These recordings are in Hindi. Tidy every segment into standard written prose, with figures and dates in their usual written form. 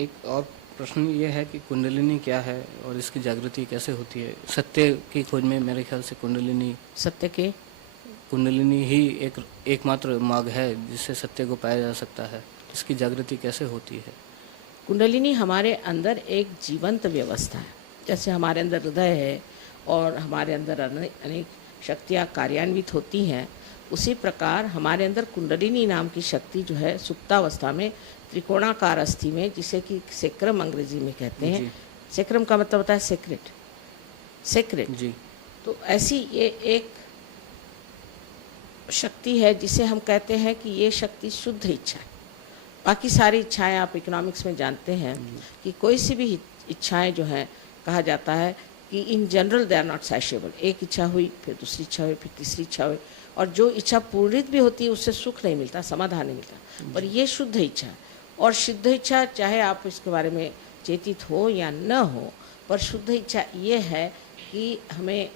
एक और प्रश्न ये है कि कुंडलिनी क्या है और इसकी जागृति कैसे होती है? सत्य की खोज में मेरे ख्याल से सत्य के कुंडलिनी ही एकमात्र मार्ग है जिससे सत्य को पाया जा सकता है। इसकी जागृति कैसे होती है? कुंडलिनी हमारे अंदर एक जीवंत व्यवस्था है। जैसे हमारे अंदर हृदय है और हमारे अंदर अनेक शक्तियाँ कार्यान्वित होती हैं, उसी प्रकार हमारे अंदर कुंडलिनी नाम की शक्ति जो है सुप्तावस्था में त्रिकोणाकार अस्थि में, जिसे कि सेक्रम अंग्रेजी में कहते हैं। सेक्रम का मतलब होता है सेक्रेट, सेक्रेट जी। तो ऐसी ये एक शक्ति है जिसे हम कहते हैं कि ये शक्ति शुद्ध इच्छा है। बाकी सारी इच्छाएं आप इकोनॉमिक्स में जानते हैं कि कोई सी भी इच्छाएं जो हैं, कहा जाता है कि in general they are not satiable. एक इच्छा हुई, फिर दूसरी इच्छा हुई, फिर तीसरी इच्छा हुई, और जो इच्छा पूर्णित भी होती है उससे सुख नहीं मिलता, समाधान नहीं मिलता। पर ये शुद्ध इच्छा है, और शुद्ध इच्छा चाहे आप इसके बारे में चेतित हो या न हो, पर शुद्ध इच्छा ये है कि हमें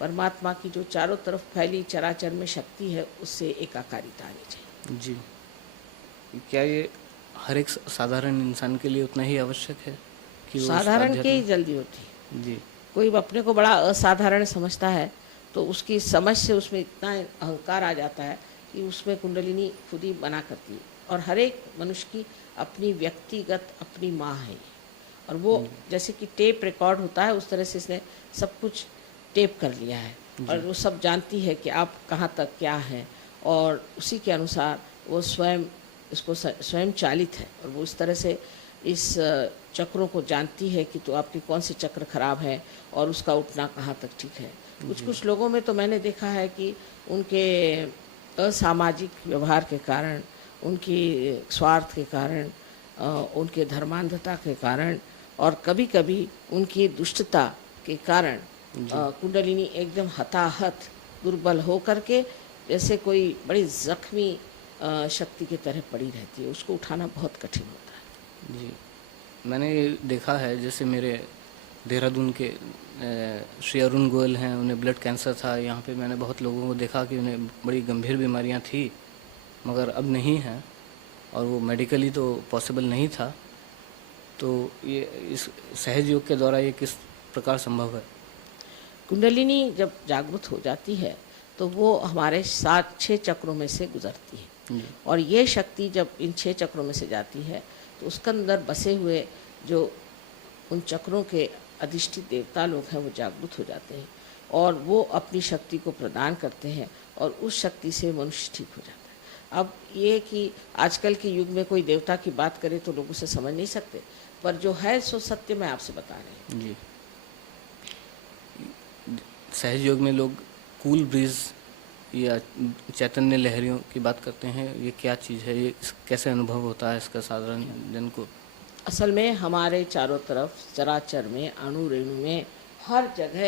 परमात्मा की जो चारों तरफ फैली चराचर में शक्ति है उससे एकाकारिता आनी चाहिए। जी। क्या ये हर एक साधारण इंसान के लिए उतना ही आवश्यक है कि वो साधारण के ही जल्दी होती है। जी। कोई अपने को बड़ा असाधारण समझता है तो उसकी समझ से उसमें इतना अहंकार आ जाता है कि उसमें कुंडलिनी खुद ही बना करती है। और हर एक मनुष्य की अपनी व्यक्तिगत अपनी माँ है, और वो जैसे कि टेप रिकॉर्ड होता है उस तरह से इसने सब कुछ टेप कर लिया है, और वो सब जानती है कि आप कहाँ तक क्या हैं, और उसी के अनुसार वो स्वयं इसको स्वयं चालित है, और वो इस तरह से इस चक्रों को जानती है कि तो आपके कौन से चक्र खराब हैं और उसका उठना कहाँ तक ठीक है। कुछ लोगों में तो मैंने देखा है कि उनके असामाजिक व्यवहार के कारण, उनकी स्वार्थ के कारण, उनके धर्मांधता के कारण, और कभी कभी उनकी दुष्टता के कारण कुंडलिनी एकदम हताहत दुर्बल हो करके जैसे कोई बड़ी जख्मी शक्ति की तरह पड़ी रहती है। उसको उठाना बहुत कठिन होता है। जी। मैंने देखा है, जैसे मेरे देहरादून के श्री अरुण गोयल हैं, उन्हें ब्लड कैंसर था। यहाँ पे मैंने बहुत लोगों को देखा कि उन्हें बड़ी गंभीर बीमारियाँ थी, मगर अब नहीं हैं, और वो मेडिकली तो पॉसिबल नहीं था। तो ये इस सहज योग के द्वारा ये किस प्रकार संभव है? कुंडलिनी जब जागृत हो जाती है तो वो हमारे 7-6 चक्रों में से गुजरती है, और ये शक्ति जब इन 6 चक्रों में से जाती है तो उसके अंदर बसे हुए जो उन चक्रों के अधिष्ठित देवता लोग हैं वो जागृत हो जाते हैं, और वो अपनी शक्ति को प्रदान करते हैं, और उस शक्ति से मनुष्य ठीक हो जाता है। अब ये कि आजकल के युग में कोई देवता की बात करे तो लोग उसे समझ नहीं सकते, पर जो है सो सत्य मैं आपसे बता रही हूँ। जी। सहज योग में लोग कूल ब्रीज या चैतन्य लहरियों की बात करते हैं। ये क्या चीज़ है? ये कैसे अनुभव होता है इसका साधारण जन को? असल में हमारे चारों तरफ चराचर में, अणु रेणु में, हर जगह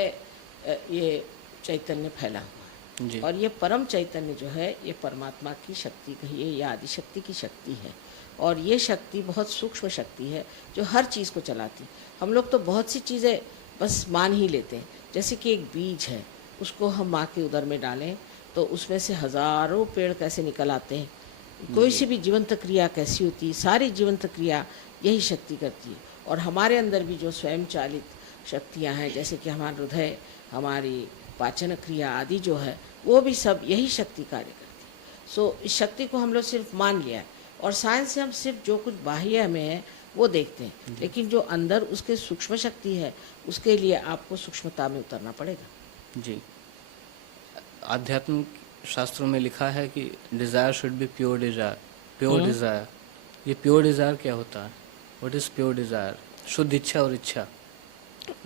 ये चैतन्य फैला हुआ है। और ये परम चैतन्य जो है ये परमात्मा की शक्ति कहिए या आदिशक्ति की शक्ति है, और ये शक्ति बहुत सूक्ष्म शक्ति है जो हर चीज़ को चलाती है। हम लोग तो बहुत सी चीज़ें बस मान ही लेते हैं, जैसे कि एक बीज है, उसको हम माँ के उदर में डालें तो उसमें से हज़ारों पेड़ कैसे निकल आते हैं। कोई सी भी जीवंत क्रिया कैसी होती है, सारी जीवंत क्रिया यही शक्ति करती है। और हमारे अंदर भी जो स्वयं चालित शक्तियाँ हैं, जैसे कि हमारा हृदय, हमारी पाचन क्रिया आदि जो है, वो भी सब यही शक्ति कार्य करती है। सो इस शक्ति को हम लोग सिर्फ मान लिया है, और साइंस से हम सिर्फ जो कुछ बाह्य में है वो देखते हैं, लेकिन जो अंदर उसके सूक्ष्म शक्ति है उसके लिए आपको सूक्ष्मता में उतरना पड़ेगा। जी। आध्यात्मिक शास्त्रों में लिखा है कि desire should be pure desire, pure desire. ये प्योर डिज़ायर क्या होता है? What is pure desire? शुद्ध इच्छा और इच्छा,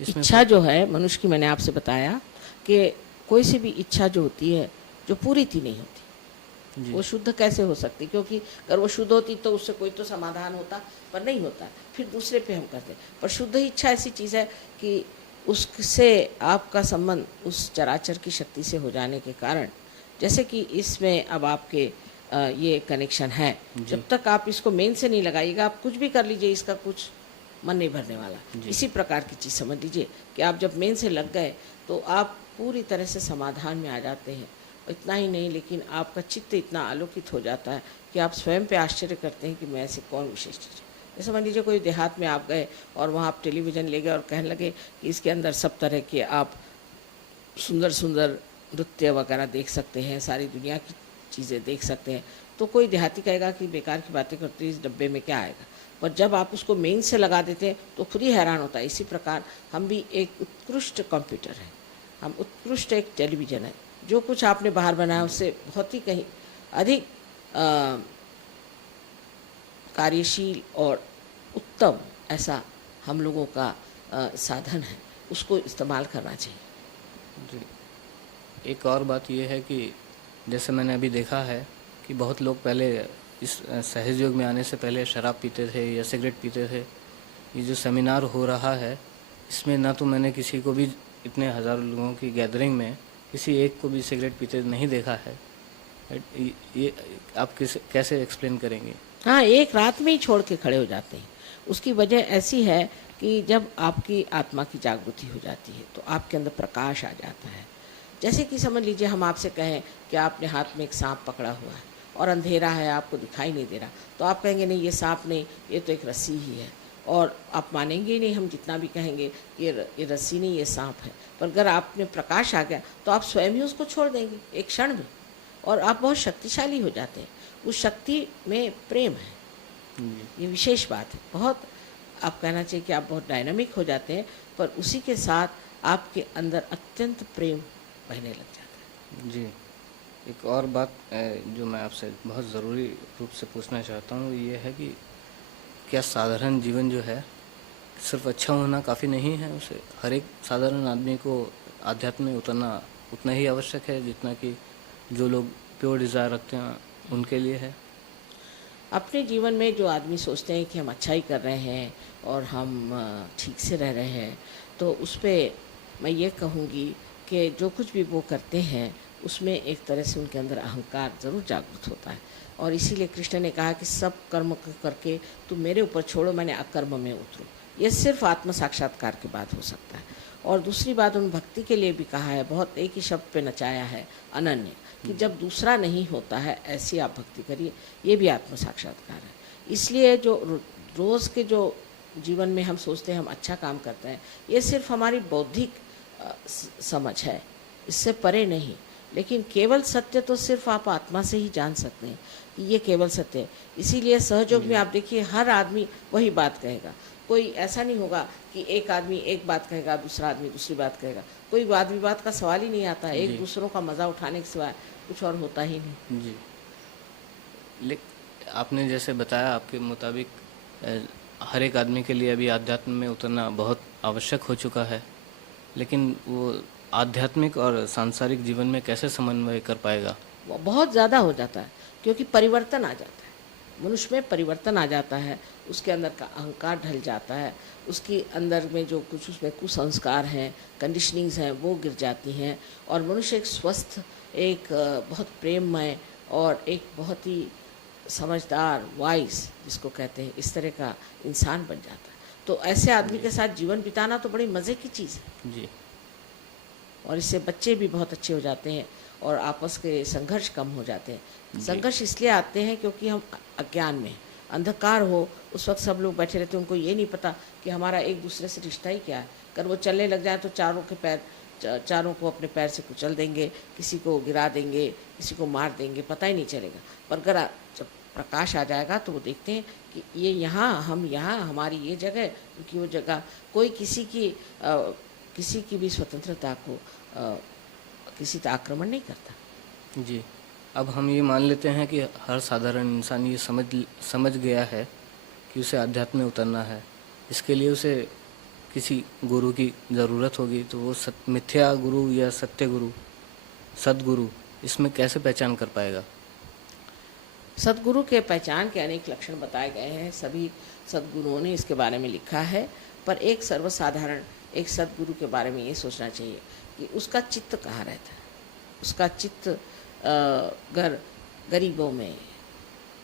इच्छा जो है मनुष्य की, मैंने आपसे बताया कि कोई सी भी इच्छा जो होती है जो पूरी थी नहीं होती, वो शुद्ध कैसे हो सकती? क्योंकि अगर वो शुद्ध होती तो उससे कोई तो समाधान होता, पर नहीं होता, फिर दूसरे पे हम करते। पर शुद्ध इच्छा ऐसी चीज़ है कि उससे आपका संबंध उस चराचर की शक्ति से हो जाने के कारण, जैसे कि इसमें अब आपके ये कनेक्शन है, जब तक आप इसको मेन से नहीं लगाइएगा, आप कुछ भी कर लीजिए, इसका कुछ मन नहीं भरने वाला। इसी प्रकार की चीज़ समझ लीजिए कि आप जब मेन से लग गए तो आप पूरी तरह से समाधान में आ जाते हैं। इतना ही नहीं, लेकिन आपका चित्त इतना आलोकित हो जाता है कि आप स्वयं पे आश्चर्य करते हैं कि मैं ऐसे कौन विशेष चीज़। जैसे मान लीजिए कोई देहात में आप गए और वहाँ आप टेलीविज़न ले गए और कहने लगे कि इसके अंदर सब तरह के आप सुंदर सुंदर नृत्य वगैरह देख सकते हैं, सारी दुनिया की चीज़ें देख सकते हैं, तो कोई देहाती कहेगा कि बेकार की बातें करते हैं, इस डब्बे में क्या आएगा। पर जब आप उसको मेन से लगा देते हैं तो खुद ही हैरान होता है। इसी प्रकार हम भी एक उत्कृष्ट कंप्यूटर हैं, हम उत्कृष्ट एक टेलीविज़न है। जो कुछ आपने बाहर बनाया उससे बहुत ही कहीं अधिक कार्यशील और उत्तम ऐसा हम लोगों का साधन है, उसको इस्तेमाल करना चाहिए। जी, एक और बात ये है कि जैसे मैंने अभी देखा है कि बहुत लोग पहले इस सहज योग में आने से पहले शराब पीते थे या सिगरेट पीते थे। ये जो सेमिनार हो रहा है इसमें ना तो मैंने किसी को भी इतने हज़ारों लोगों की गैदरिंग में किसी एक को भी सिगरेट पीते नहीं देखा है। ये आप कैसे एक्सप्लेन करेंगे? हाँ, एक रात में ही छोड़ के खड़े हो जाते हैं। उसकी वजह ऐसी है कि जब आपकी आत्मा की जागृति हो जाती है तो आपके अंदर प्रकाश आ जाता है। जैसे कि समझ लीजिए हम आपसे कहें कि आपने हाथ में एक सांप पकड़ा हुआ है और अंधेरा है, आपको दिखाई नहीं दे रहा, तो आप कहेंगे नहीं ये सांप नहीं, ये तो एक रस्सी ही है, और आप मानेंगे ही नहीं हम जितना भी कहेंगे कि ये रस्सी नहीं, ये सांप है। पर अगर आप में प्रकाश आ गया तो आप स्वयं ही उसको छोड़ देंगे एक क्षण में, और आप बहुत शक्तिशाली हो जाते हैं। उस शक्ति में प्रेम है, ये विशेष बात है। बहुत आप कहना चाहिए कि आप बहुत डायनामिक हो जाते हैं, पर उसी के साथ आपके अंदर अत्यंत प्रेम बहने लग जाता है। जी, एक और बात जो मैं आपसे बहुत ज़रूरी रूप से पूछना चाहता हूँ ये है कि क्या साधारण जीवन जो है सिर्फ अच्छा होना काफ़ी नहीं है? उसे हर एक साधारण आदमी को आध्यात्म में उतरना उतना ही आवश्यक है जितना कि जो लोग प्योर डिज़ायर रखते हैं उनके लिए है? अपने जीवन में जो आदमी सोचते हैं कि हम अच्छा ही कर रहे हैं और हम ठीक से रह रहे हैं, तो उस पर मैं ये कहूँगी कि जो कुछ भी वो करते हैं उसमें एक तरह से उनके अंदर अहंकार ज़रूर जागृत होता है। और इसीलिए कृष्ण ने कहा कि सब कर्म करके तुम मेरे ऊपर छोड़ो, मैंने अकर्म में उतरूँ। ये सिर्फ आत्म साक्षात्कार के बाद हो सकता है। और दूसरी बात उन भक्ति के लिए भी कहा है, बहुत एक ही शब्द पे नचाया है, अनन्य, कि जब दूसरा नहीं होता है ऐसी आप भक्ति करिए, ये भी आत्म साक्षात्कार है। इसलिए जो रोज़ के जो जीवन में हम सोचते हैं हम अच्छा काम करते हैं, ये सिर्फ हमारी बौद्धिक समझ है, इससे परे नहीं। लेकिन केवल सत्य तो सिर्फ आप आत्मा से ही जान सकते हैं कि ये केवल सत्य है। इसीलिए सहयोग में आप देखिए हर आदमी वही बात कहेगा, कोई ऐसा नहीं होगा कि एक आदमी एक बात कहेगा दूसरा आदमी दूसरी बात कहेगा, कोई वाद विवाद का सवाल ही नहीं आता है, एक दूसरों का मज़ा उठाने के सिवाय कुछ और होता ही नहीं। जी, आपने जैसे बताया आपके मुताबिक हर एक आदमी के लिए अभी आध्यात्म में उतरना बहुत आवश्यक हो चुका है, लेकिन वो आध्यात्मिक और सांसारिक जीवन में कैसे समन्वय कर पाएगा? वो बहुत ज़्यादा हो जाता है, क्योंकि परिवर्तन आ जाता है, मनुष्य में परिवर्तन आ जाता है, उसके अंदर का अहंकार ढल जाता है, उसके अंदर में जो कुछ उसमें कुसंस्कार हैं, कंडीशनिंग्स हैं, वो गिर जाती हैं, और मनुष्य एक स्वस्थ, एक बहुत प्रेममय और एक बहुत ही समझदार, वाइस जिसको कहते हैं, इस तरह का इंसान बन जाता है। तो ऐसे आदमी के साथ जीवन बिताना तो बड़ी मज़े की चीज़ है जी। और इससे बच्चे भी बहुत अच्छे हो जाते हैं और आपस के संघर्ष कम हो जाते हैं। संघर्ष इसलिए आते हैं क्योंकि हम अज्ञान में, अंधकार हो उस वक्त सब लोग बैठे रहते हैं, उनको ये नहीं पता कि हमारा एक दूसरे से रिश्ता ही क्या है। अगर वो चलने लग जाए तो चारों को अपने पैर से कुचल देंगे, किसी को गिरा देंगे, किसी को मार देंगे, पता ही नहीं चलेगा। पर अगर जब प्रकाश आ जाएगा तो वो देखते हैं कि ये यहाँ, हम यहाँ, हमारी ये जगह, उनकी वो जगह, कोई किसी की भी स्वतंत्रता को किसी का आक्रमण नहीं करता। जी, अब हम ये मान लेते हैं कि हर साधारण इंसान ये समझ गया है कि उसे आध्यात्म में उतरना है, इसके लिए उसे किसी गुरु की ज़रूरत होगी, तो वो मिथ्या गुरु या सत्य गुरु, सद्गुरु, इसमें कैसे पहचान कर पाएगा? सद्गुरु के पहचान के अनेक लक्षण बताए गए हैं, सभी सद्गुरुओं ने इसके बारे में लिखा है, पर एक सर्वसाधारण एक सद्गुरु के बारे में ये सोचना चाहिए कि उसका चित्त कहाँ रहता है। उसका चित्त गरीबों में,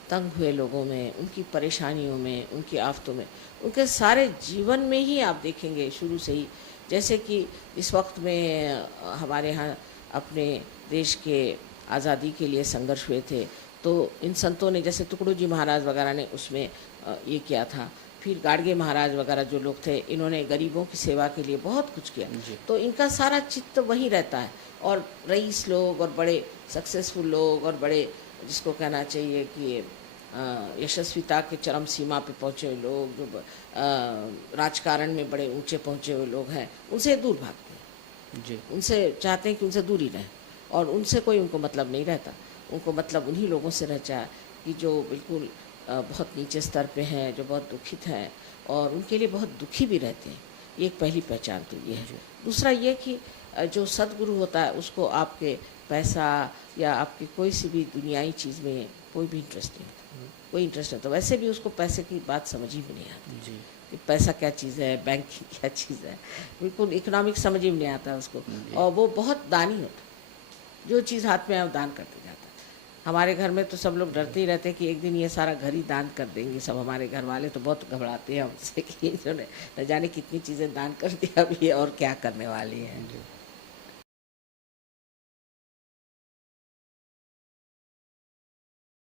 तंग हुए लोगों में, उनकी परेशानियों में, उनकी आफतों में, उनके सारे जीवन में ही आप देखेंगे शुरू से ही। जैसे कि इस वक्त में हमारे यहाँ अपने देश के आज़ादी के लिए संघर्ष हुए थे, तो इन संतों ने, जैसे टुकड़ू जी महाराज वगैरह ने उसमें ये किया था। फिर गाडगे महाराज वगैरह जो लोग थे, इन्होंने गरीबों की सेवा के लिए बहुत कुछ किया। जी। तो इनका सारा चित्त वहीं रहता है। और रईस लोग और बड़े सक्सेसफुल लोग और बड़े, जिसको कहना चाहिए कि यशस्विता के चरम सीमा पे पहुँचे हुए लोग, जो राजकारण में बड़े ऊंचे पहुँचे हुए लोग हैं, उनसे दूर भागते हैं। जी। उनसे चाहते हैं कि उनसे दूर ही रहें, और उनसे कोई उनको मतलब नहीं रहता। उनको मतलब उन्हीं लोगों से रहता है कि जो बिल्कुल बहुत नीचे स्तर पे हैं, जो बहुत दुखित हैं, और उनके लिए बहुत दुखी भी रहते हैं। ये एक पहली पहचान तो ये है। दूसरा ये कि जो सद्गुरु होता है, उसको आपके पैसा या आपकी कोई सी भी दुनियाई चीज़ में कोई भी इंटरेस्ट नहीं होता। कोई इंटरेस्ट नहीं होता। वैसे भी उसको पैसे की बात समझ ही में नहीं आती जी। कि पैसा क्या चीज़ है, बैंक की क्या चीज़ है, बिल्कुल इकोनॉमिक समझ ही में नहीं आता उसको। और वो बहुत दानी होता, जो चीज़ हाथ में आए वो दान करते जाता है। हमारे घर में तो सब लोग डरते ही रहते हैं कि एक दिन ये सारा घर ही दान कर देंगे सब। हमारे घर वाले तो बहुत घबराते हैं हमसे कि इन्होंने न जाने कितनी चीज़ें दान कर दिया, अभी और क्या करने वाली हैं।